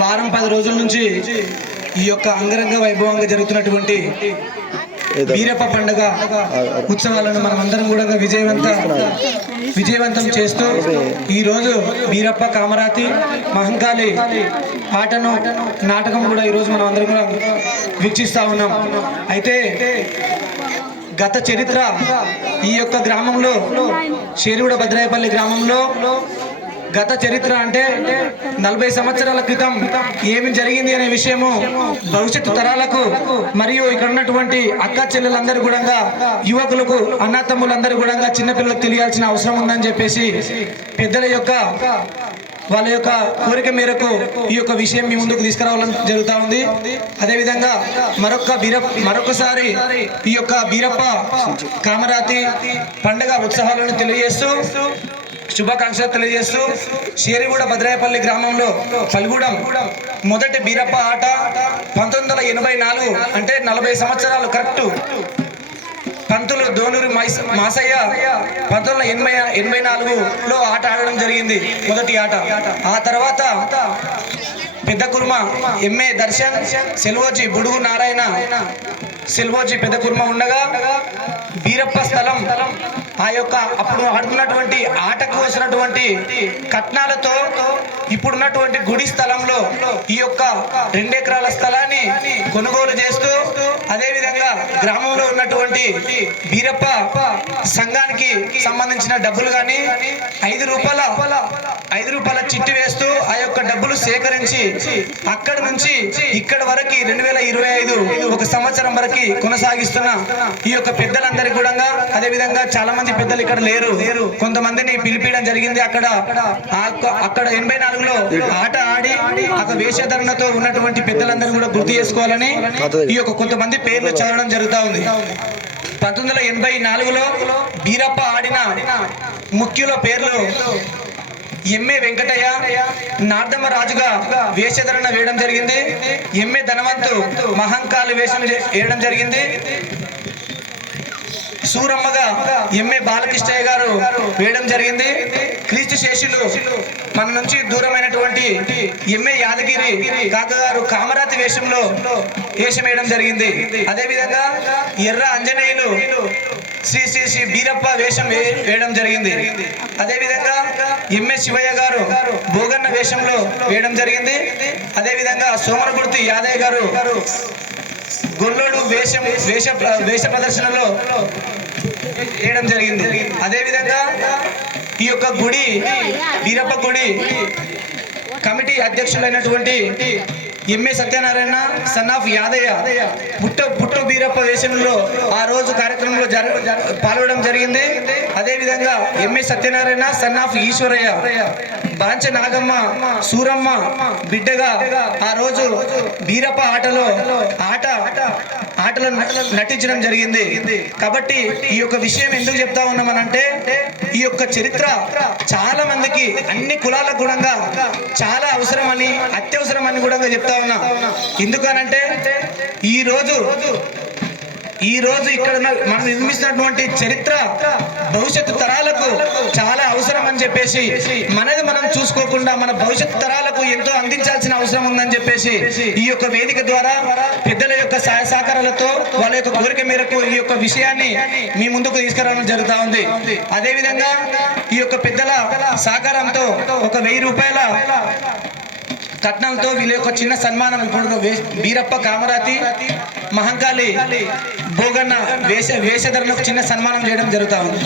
వారం 10 రోజుల నుంచి ఈ యొక్క అంగరంగ వైభవంగా జరుగుతున్నటువంటి వీరప్ప పండుగ ఉత్సవాలను మనం అందరం కూడా విజయవంతం చేస్తూ ఈరోజు వీరప్ప కామరాతి మహంకాళి ఆటను నాటకం కూడా ఈరోజు మనం అందరం కూడా వీక్షిస్తూ ఉన్నాం. అయితే గత చరిత్ర ఈ యొక్క గ్రామంలో షేరుగూడ భద్రాయపల్లి గ్రామంలో గత చరిత్ర అంటే 40 సంవత్సరాల క్రితం ఏమి జరిగింది అనే విషయము భవిష్యత్తు తరాలకు మరియు ఇక్కడ ఉన్నటువంటి అక్క చెల్లెలందరూ కూడా యువకులకు అన్నతమ్ములందరూ కూడా చిన్నపిల్లలకు తెలియాల్సిన అవసరం ఉందని చెప్పేసి పెద్దల యొక్క వాళ్ళ యొక్క కోరిక మేరకు ఈ యొక్క విషయం మీ ముందుకు తీసుకురావాలని జరుగుతూ ఉంది. అదేవిధంగా మరొకసారి ఈ యొక్క వీరప్ప కామరాతి పండుగ ఉత్సవాలను తెలియజేస్తూ శుభాకాంక్షలు తెలియజేస్తూ షేరిగూడ భద్రాయపల్లి గ్రామంలో పల్గూడెం మొదటి బీరప్ప ఆట 1984 అంటే 40 సంవత్సరాలు కరెక్ట్ పంతులు దోనూరి మాసయ్య 1984లో ఆట ఆడడం జరిగింది మొదటి ఆట. ఆ తర్వాత పెద్ద కుర్మ ఎంఏ దర్శన్ సెల్వోజీ బుడుగు నారాయణ సెల్వోజీ పెద్ద కుర్మ ఉండగా బీరప్ప స్థలం ఆ యొక్క అప్పుడు ఆడుతున్నటువంటి ఆటకు వచ్చినటువంటి కట్నాలతో ఇప్పుడున్నటువంటి గుడి స్థలంలో ఈ యొక్క 2 ఎకరాల స్థలాన్ని కొనుగోలు చేస్తూ అదేవిధంగా గ్రామంలో ఉన్నటువంటి బీరప్ప సంఘానికి సంబంధించిన డబ్బులు కానీ 5 రూపాయల చిట్టి వేస్తూ ఆ యొక్క డబ్బులు సేకరించి అక్కడి నుంచి ఇక్కడ వరకు 2025 ఒక సంవత్సరం వరకు కొనసాగిస్తున్న ఈ యొక్క పెద్దలందరికీ కూడా అదేవిధంగా చాలా మంది పెద్దలు ఇక్కడ లేరు, కొంతమందిని పిలిపించడం జరిగింది. అక్కడ 84లో ఆట ఆడి ఒక వేషధరణతో ఉన్నటువంటి పెద్దలందరూ కూడా గుర్తు చేసుకోవాలని ఈ యొక్క కొంతమంది పేర్లు చదవడం జరుగుతూ ఉంది. 1984లో బీరప్ప ఆడిన ముఖ్యుల పేర్లు ఎంఏ వెంకటయ్య నార్దమ్మ రాజుగా వేషధరణ వేయడం జరిగింది. ఎంఏ ధనవంతు మహంకాళి వేషం వేయడం జరిగింది. సూరమ్మగా ఎంఏ బాలకృష్ణయ్య గారు వేయడం జరిగింది. క్రీస్తు శేషులు మన నుంచి దూరమైనటువంటి ఎంఏ యాదగిరి కాక గారు కామరాతి వేషంలో వేషం వేయడం జరిగింది. అదేవిధంగా ఎర్ర అంజనేయులు శ్రీ శ్రీ శ్రీ బీరప్ప వేషం వేయడం జరిగింది. అదేవిధంగా ఎంఏ శివయ్య గారు భోగన్న వేషంలో వేయడం జరిగింది. అదేవిధంగా సోమరగుర్తి యాదయ్య గారు గొల్లోడు వేష ప్రదర్శనలో చేయడం జరిగింది. అదేవిధంగా ఈ యొక్క గుడి వీరప్ప గుడి కమిటీ అధ్యక్షులైనటువంటి MA Satyanarayana son of Yadayya పుట్టు బీరప్ప వేషంలో ఆ రోజు కార్యక్రమంలో పాల్గొనడం జరిగింది. అదేవిధంగా MA Satyanarayana son of Eshwarayya బాంచ నాగమ్మ సూరమ్మ బిడ్డగా ఆ రోజు బీరప్ప ఆటలో నటించడం జరిగింది. కాబట్టి ఈ యొక్క విషయం ఎందుకు చెప్తా ఉన్నామనంటే ఈ యొక్క చరిత్ర చాలా మందికి అన్ని కులాలకు కూడా చాలా అవసరమని అత్యవసరమని కూడా చెప్తా ఉన్నా. ఎందుకనంటే ఈ రోజు ఇక్కడ మనం నిర్మిస్తున్నటువంటి చరిత్ర భవిష్యత్తు తరాలకు చాలా అవసరం అని చెప్పేసి మనది మనం చూసుకోకుండా మన భవిష్యత్తు తరాలకు ఎంతో అందించాల్సిన అవసరం ఉందని చెప్పేసి ఈ యొక్క వేదిక ద్వారా పెద్దల యొక్క సహాయ సహకారాలతో వాళ్ళ యొక్క కోరిక మేరకు ఈ యొక్క విషయాన్ని మీ ముందుకు తీసుకురావడం జరుగుతూ ఉంది. అదేవిధంగా ఈ యొక్క పెద్దల సహకారంతో ఒక 1000 రూపాయల కట్నాలతో వీళ్ళ యొక్క చిన్న సన్మానం ఇప్పుడు వీరప్ప కామరాతి మహంకాళి భోగన్న వేషధరణకు చిన్న సన్మానం చేయడం జరుగుతూ ఉంది.